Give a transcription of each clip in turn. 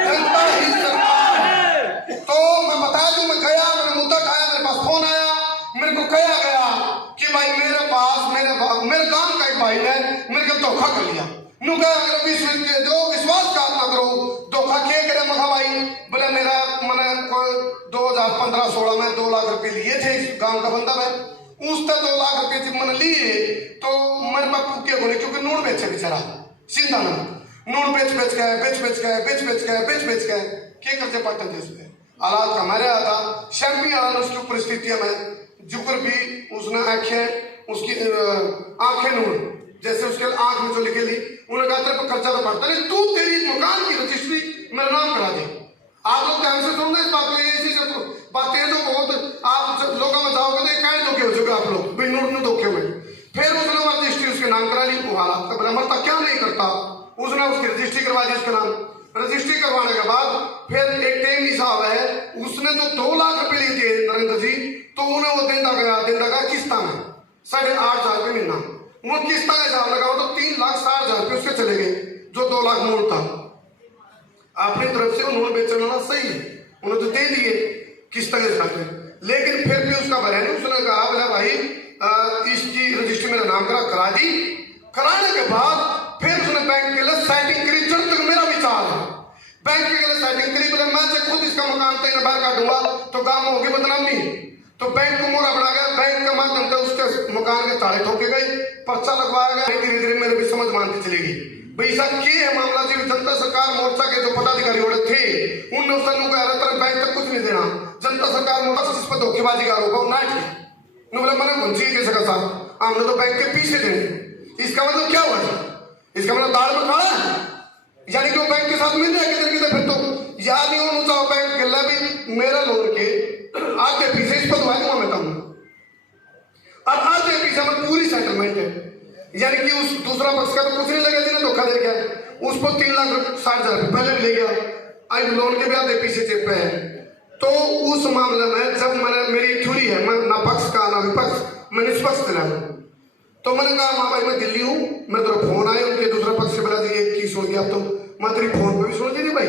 जनता ही सरकार है। तो मैं बता दूं, मैं गया, मैंने मुद्दा खाया, मेरे पास फोन आया, मेरे को कहा गया कि भाई मेरे पास मेरे गांव का एक भाई ने मेरे को धोखा कर लिया। नु कहा जो विश्वासघात ना करो, धोखा किए करे मखा भाई। बोले मेरा मैंने 2015-16 में 2 लाख रुपए लिए थे इस गांव का बंदा में, उससे 2 लाख रुपए जब मैंने लिए तो मेरे पास पुके बोले, क्योंकि नून बेचे बेचारा सिंधा नून बेच बेच के क्या करते पाटन देश में हालात का मारे आता शर्मी आला उसकी परिस्थितियों में जुकर भी उसने उसकी आंखें नून जैसे उसके आंख में जो लिखे ली, उन्होंने कहा तेरे पर खर्चा तो पड़ता नहीं, तू तेरी मकान की रजिस्ट्री मेरा नाम करा दे। आप लोग ध्यान से सुन रहे इस बात को, ऐसी सब बातें जो बहुत आप लोगों में जाओगे तो कई धोखे हो चुके आप लोग भी नूर में धोखे हुए। फिर उसने रजिस्ट्री उसके नाम करा ली, वो हालात का बराबर था क्या नहीं करता, उसने उसकी रजिस्ट्री करवा दी उसके नाम। रजिस्ट्री करवाने के बाद फिर एक टेम हिसाब है, उसने जो 2 लाख रुपए लिए थे नरेंद्र जी, तो उन्हें वो दिन लगा किस्ता में 8,500 रुपये महीना, वो किस्ता का हिसाब लगाओ तो 3,60,000 रुपये उसके चले गए, जो 2 लाख मूल था। अपनी तरफ से उन्होंने बेचने वाला सही है, उन्होंने तो दे दिए किस्ता के हिसाब से, लेकिन फिर भी उसका भला नहीं। उसने कहा बोला भाई इसकी रजिस्ट्री मेरा नाम करा दी। कराने के बाद फिर उसने बैंक के लिए सेटिंग करी, जब तक मेरा विचार है बैंक के लिए सेटिंग करी, बोले मैं से खुद इसका मकान तेरे बाहर काटूंगा तो काम होगी बदनामी। तो बैंक को मोरा बना गया, बैंक के माध्यम से उसके मकान के ताले ठोके गए, पर्चा लगवाया गया। धीरे धीरे मेरे भी समझ मानती चलेगी भाई साहब क्या है मामला जी। जनता सरकार मोर्चा के जो पदाधिकारी वाले थे उनने उस बैंक तक कुछ नहीं देना, जनता सरकार मोर्चा जिस पर धोखेबाजी का आरोप ना किया, बोला मैंने मुंशी दे सका साहब, हमने तो बैंक के पीछे देने। इसका मतलब क्या हुआ, इसका मतलब दाल में खाना है, यानी कि वो बैंक के साथ मिल जाएगा फिर तो याद नहीं होना चाहो बैंक के लिए भी मेरा लोन के आधे पीछे इस पर दवा दूंगा मैं कम, और आधे पीछे में पूरी सेटलमेंट है, यानी कि उस दूसरा पक्ष का तो कुछ नहीं लगा जिन्हें धोखा दे गया, उसको 3,60,000 रुपये पहले भी ले गया, अब लोन के भी आधे पीछे चेप पे है। तो उस मामले में जब मैंने मेरी थोड़ी है, मैं ना पक्ष का ना विपक्ष, मैं निष्पक्ष दिला हूँ, तो मैंने कहा हाँ भाई मैं दिल्ली हूँ, मेरे तरफ फोन आए उनके दूसरा पक्ष से, बोला जी ये की सुन गया, तो मैं तेरी फोन पे भी सुन नहीं भाई,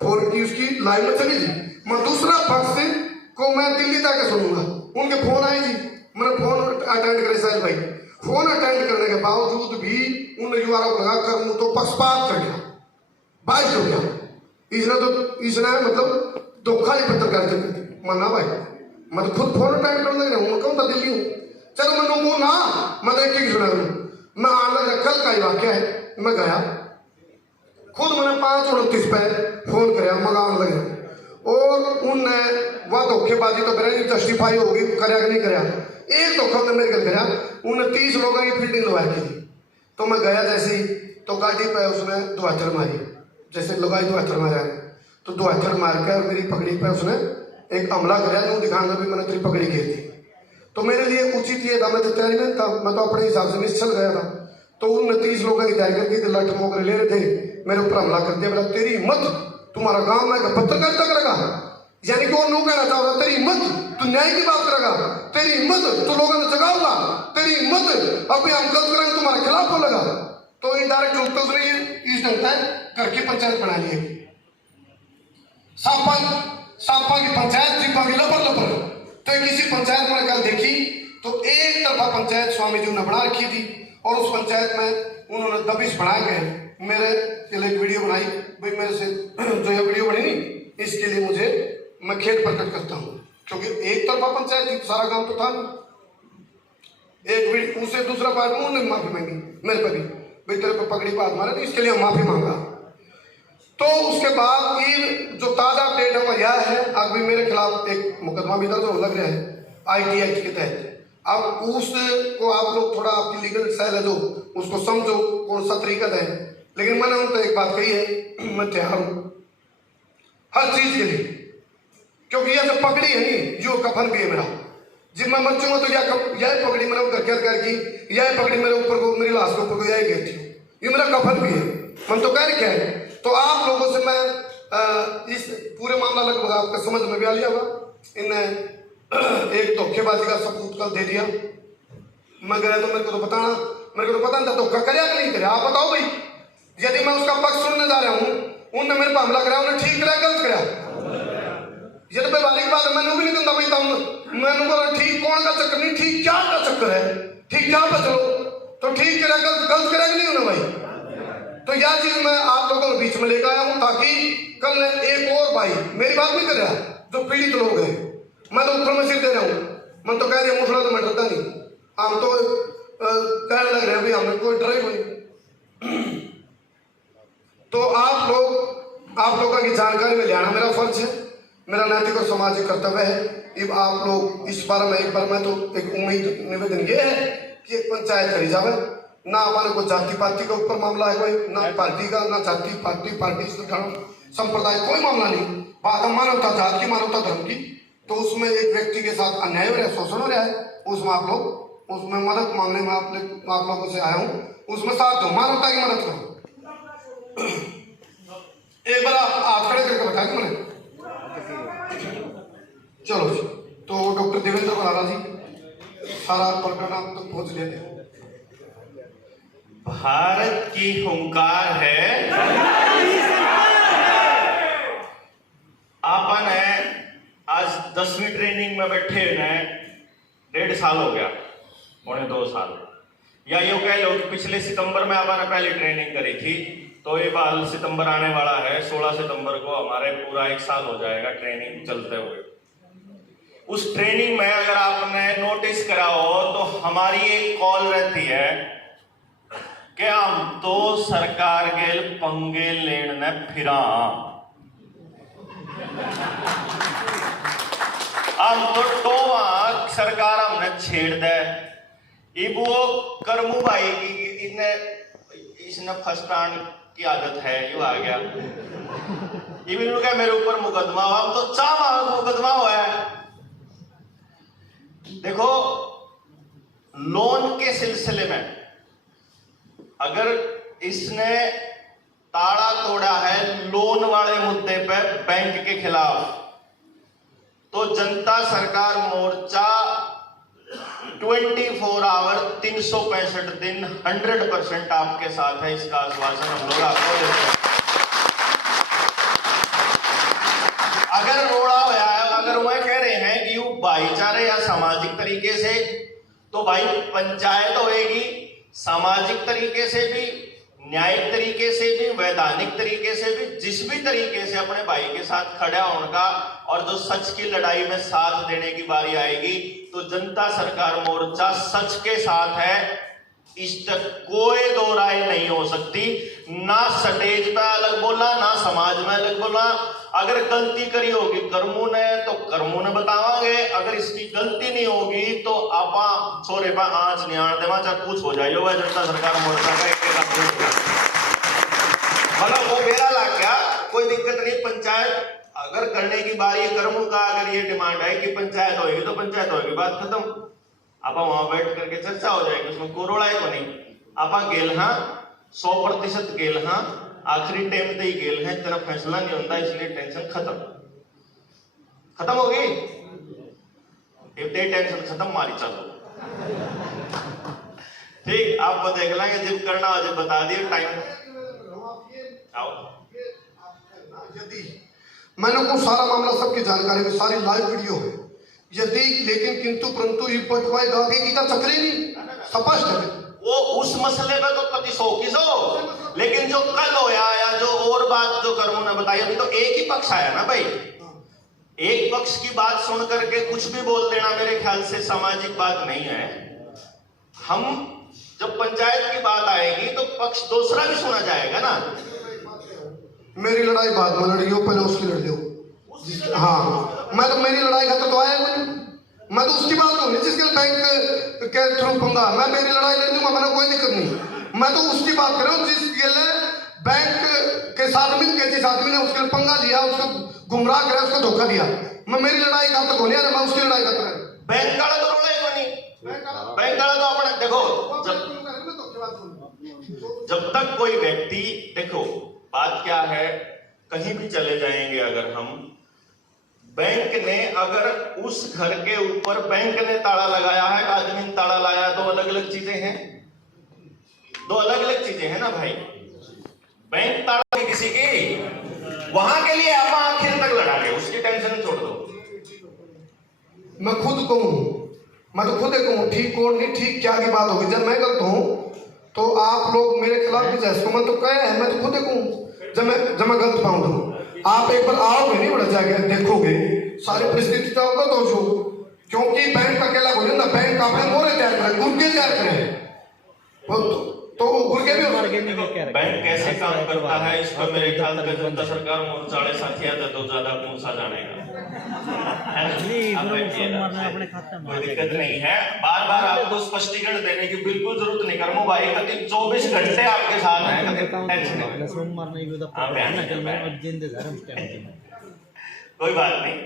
फोन की उसकी लाइव में चली जी, मैं दूसरा पक्ष से को मैं दिल्ली जाके सुनूंगा। उनके फोन आए जी, मैंने फोन अटेंड करे साहिल भाई, फोन अटेंड करने के बावजूद भी उन आरोप लगा कर मुझ तो पक्षपात कर गया, बाइस हो गया। इसने मतलब धोखा ही पत्रकार करती मना भाई, मैं तो खुद फोन अटेंड कर लग रहा हूँ, कहूँ दिल्ली हूँ, चलो मैंने वो ना मैं तो एक सुना मैं आने लगा, कल का ही वाक्य है, मैं गया खुद मैंने 5:29 पे फोन कराया मगान लगे, और उनने वह धोखेबाजी तो मेरा जस्टिफाई होगी कराया कि नहीं कराया, एक धोखा उन्हें मेरे घर कराया, उन्हें 30 लोगों की फील्डिंग लगवाई थी। तो मैं गया जैसे ही तो गाड़ी पे उसने 2 हथर मारी, जैसे लगाई 2 हथर मारा, तो 2 हथर मार कर मेरी पगड़ी पे उसने एक हमला कराया, नो दिखाने भी मैंने तेरी पगड़ी की थी। तो मेरे लिए उचित ये था, मैं तो तैयारी में था, मैं तो अपने हिसाब से निश्चल गया था। तो उन 30 लोगों की तैयारी करके लठ मोकर ले रहे थे, मेरे ऊपर हमला कर दिया, बोला तेरी हिम्मत तुम्हारा गांव में पत्रकारिता करेगा, यानी कि वो नो कहना चाहता तेरी हिम्मत तू न्याय की बात करेगा, तेरी हिम्मत तू लोगों ने जगाऊंगा, तेरी हिम्मत अभी हम गलत करेंगे तुम्हारे खिलाफ बोलेगा। तो इनडायरेक्ट रूप से उसने इस ढंग से घर की पंचायत बना ली, सांपा की पंचायत जीपा की लपर। तो किसी पंचायत में कल देखी तो एक तरफा पंचायत स्वामी जी ने बना रखी थी, और उस पंचायत में उन्होंने दबिश बढ़ा के मेरे के लिए एक वीडियो बनाई। भाई मेरे से जो ये वीडियो बनी नहीं, इसके लिए मैं खेद प्रकट करता हूँ, क्योंकि एक तरफा पंचायत थी, सारा काम तो था एक वीडियो, उसे दूसरा पार्ट में उन्होंने माफी मांगी मेरे पर भी, भाई तेरे पर पगड़ी पर हाथ मारा तो इसके लिए माफी मांगा। तो उसके बाद ये जो ताजा अपडेट है वो यह है, अभी मेरे खिलाफ एक मुकदमा भी दर्ज हो लग रहा है IT एक्ट के तहत। अब उसको आप लोग थोड़ा आपकी लीगल सेल है जो उसको समझो कौन सा तरीका है, लेकिन मैंने उनको एक बात कही है, मैं तैयार हूँ हर चीज के लिए, क्योंकि यह जो पगड़ी है नहीं जो कफन भी है मेरा, जब मैं मर जाऊंगा तो यह पगड़ी मैंने घर के की, यह पगड़ी मेरे ऊपर को, मेरी लाश के ऊपर को यह गिरती है, ये मेरा कफन भी है, मन तो कह क्या है। तो आप लोगों से मैं इस पूरे मामला लगभग आपका समझ में भी आ लिया होगा। इन्हें एक धोखेबाजी का सबूत कल दे दिया, मैं गया तो मेरे को तो पता नहीं था धोखा करे कि नहीं करे, आप बताओ भाई, यदि मैं उसका पक्ष सुनने जा रहा हूँ, उनने मेरे पर हमला करा, उन्हें ठीक करा गलत करा, ये तो व्यवहारिक बात है। मैंने भी नहीं कहता भाई तुम, मैंने बोला ठीक कौन का चक्कर नहीं, ठीक क्या का चक्कर है, ठीक क्या बचो तो ठीक करा गलत करा नहीं होना भाई। तो यह चीज मैं आप लोगों के बीच में लेकर आया हूँ ताकि कल एक और भाई मेरी बात नहीं कर रहा जो पीड़ित लोग हैं, मैं तो ऊपर में सिर दे रहा हूँ, मैं तो कह रहा मुठड़ा तो मैं डरता नहीं, हम तो कहने लग रहे हैं भाई हमें कोई डरे नहीं। तो आप लोगों की जानकारी में लाना मेरा फर्ज है, मेरा नैतिक और सामाजिक कर्तव्य है। अब आप लोग इस बार में एक बार मैं तो एक उम्मीद निवेदन ये है कि एक पंचायत करी जावे, ना हमारे को जाति पाति के ऊपर मामला है कोई, ना पार्टी का, ना जाति पार्टी संप्रदाय कोई मामला नहीं, बात है मानवता, जात की, मानवता, धर्म की। तो उसमें एक व्यक्ति के साथ अन्याय हो रहा है, शोषण हो रहा है, उसमें आप लोग उसमें मदद मांगने में आप लोगों से आया हूँ, उसमें साथ दो, मानवता की मदद करो। एक बार आप हाथ खड़े करके बताएंगे मैंने, चलो जी। तो डॉक्टर देवेंद्र बराड़ा जी सारा प्रकरण आप तक पहुंच लेते हैं। भारत की हुंकार है, आपन है आज 10वीं ट्रेनिंग में बैठे हैं, 1.5 साल हो गया, पौने 2 साल, या यूं कह लो कि पिछले सितंबर में आपने पहली ट्रेनिंग करी थी, तो ये बाल सितंबर आने वाला है, 16 सितंबर को हमारे पूरा 1 साल हो जाएगा ट्रेनिंग चलते हुए। उस ट्रेनिंग में अगर आपने नोटिस करा हो तो हमारी एक कॉल रहती है कि हम तो सरकार के पंगे लेने फिरा, हम तो टोवा सरकार हमने छेड़ दे। इब वो करमू भाई की इसने फर्स्ट की आदत है, यू आ गया इवन क्या मेरे ऊपर मुकदमा हुआ, हम तो चाह मुकदमा हुआ है। देखो लोन के सिलसिले में अगर इसने ताड़ा तोड़ा है लोन वाले मुद्दे पर बैंक के खिलाफ, तो जनता सरकार मोर्चा 24 आवर 365 दिन 100% आपके साथ है, इसका आश्वासन हम लोग आपको देते हैं। अगर रोड़ा हुआ है, अगर वह कह रहे हैं कि वो भाईचारे या सामाजिक तरीके से, तो भाई पंचायत होएगी सामाजिक तरीके से भी, न्यायिक तरीके से भी, वैधानिक तरीके से भी, जिस भी तरीके से अपने भाई के साथ खड़ा उनका, और जो सच की लड़ाई में साथ देने की बारी आएगी तो जनता सरकार मोर्चा सच के साथ है, इस तक कोई दो राय नहीं हो सकती। ना स्टेज पे अलग बोला, ना समाज में अलग बोला। अगर गलती करी होगी कर्मू ने तो कर्मू ने बतावांगे, अगर इसकी गलती नहीं होगी तो आपा छोरे पा आज नियाण देवा चाहे कुछ हो जाए। वह जनता सरकार मोर्चा का एक मतलब वो बेरा ला क्या, कोई दिक्कत नहीं। पंचायत अगर करने की बारी कर्मू का अगर ये डिमांड है कि पंचायत होगी तो पंचायत होगी, बात खत्म। आपा वहां बैठ करके चर्चा हो जाएगी, उसमें कोरोड़ा को नहीं। आपा गेल हाँ 100% गेल हाँ, आखिरी टाइम तक ही गेल है, तेरा फैसला नहीं होता, इसलिए टेंशन खत्म होगी। टेंशन खत्म, मारी चलो ठीक। आपको देख लेंगे जब करना हो जब बता दिए टाइम आओ। यदि मैंने को सारा मामला सबकी जानकारी में, सारी लाइव वीडियो है, यदि लेकिन किंतु परंतु का चक्र ही नहीं स्पष्ट है। वो उस मसले पे तो कति 100 की 100, लेकिन जो कल होया या जो और बात जो कर्मों ने बताई, अभी तो एक ही पक्ष आया ना भाई। एक पक्ष की बात सुन करके कुछ भी बोल देना मेरे ख्याल से सामाजिक बात नहीं है। हम जब पंचायत की बात आएगी तो पक्ष दूसरा भी सुना जाएगा ना। मेरी लड़ाई बाद में लड़ी हो, पहले उसकी लड़ लो। हाँ, मैं तो मेरी लड़ाई का तो आया नहीं, मैं तो उसकी बात करूँ जिसके बैंक के थ्रू पंगा, मैं मेरी लड़ाई ले लूंगा, मैंने कोई दिक्कत नहीं। मैं तो उसकी बात कर रहा हूँ जिसके लिए बैंक के साथ मिलकर जिस आदमी ने उसके लिए पंगा लिया, उसको गुमराह किया, उसको धोखा दिया। मैं मेरी लड़ाई का तो नहीं, मैं उसकी लड़ाई करता है। बैंक वाला तो रोड़ा ही नहीं, बैंक वाला तो अपने देखो, जब तक कोई व्यक्ति, देखो बात क्या है, कहीं भी चले जाएंगे अगर हम, बैंक ने अगर उस घर के ऊपर बैंक ने ताला लगाया है, आदमी ने ताला लगाया, तो अलग अलग चीजें हैं, दो अलग अलग चीजें हैं ना भाई। बैंक ताड़ा है किसी की, वहां के लिए आप आखिर तक लड़ांगे, उसकी टेंशन छोड़ दो। मैं खुद कहूँ, मैं तो खुद कहूँ ठीक कौन नहीं ठीक क्या की बात होगी। जब मैं गलत हूँ तो आप लोग मेरे खिलाफ भी जा सकते, मैं तो कहे है, मैं तो खुद कहूँ जब मैं गलत पाऊँ तो आप एक बार आओगे नहीं बढ़ जाएगा, देखोगे सारी परिस्थिति तो अवगत हो जो, क्योंकि बैंक का अकेला बोले ना, बैंक अपने मोरे तैयार करें, गुर्गे तैयार करें तो गुर्गे भी बैंक कैसे काम करता है इस पर मेरे ख्याल से जनता सरकार मोर्चाड़े साथिया तो ज्यादा कौन सा जानेगा। कोई दिक्कत नहीं है, बार बार आपको स्पष्टीकरण देने की बिल्कुल जरूरत नहीं। कर्मो भाई कभी 24 घंटे आपके साथ हैं, कोई बात नहीं।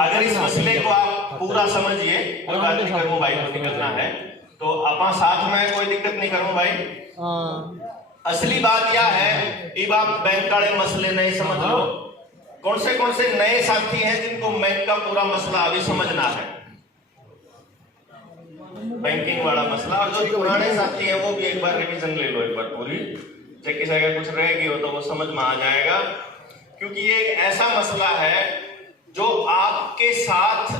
अगर इस मसले को आप पूरा समझिए, कोई बात नहीं, कर्मो भाई को निकलना है तो अपना साथ में कोई दिक्कत नहीं। कर्मो भाई असली बात यह है, अब आप बैंक वाले मसले नहीं समझ लो, कौन से नए साथी हैं जिनको बैंक का पूरा मसला अभी समझना है, बैंकिंग वाला मसला, और जो पुराने साथी हैं वो भी एक बार रिवीजन ले लो एक बार पूरी, किसी का कुछ रह गई हो तो वो समझ में आ जाएगा। क्योंकि ये एक ऐसा मसला है जो आपके साथ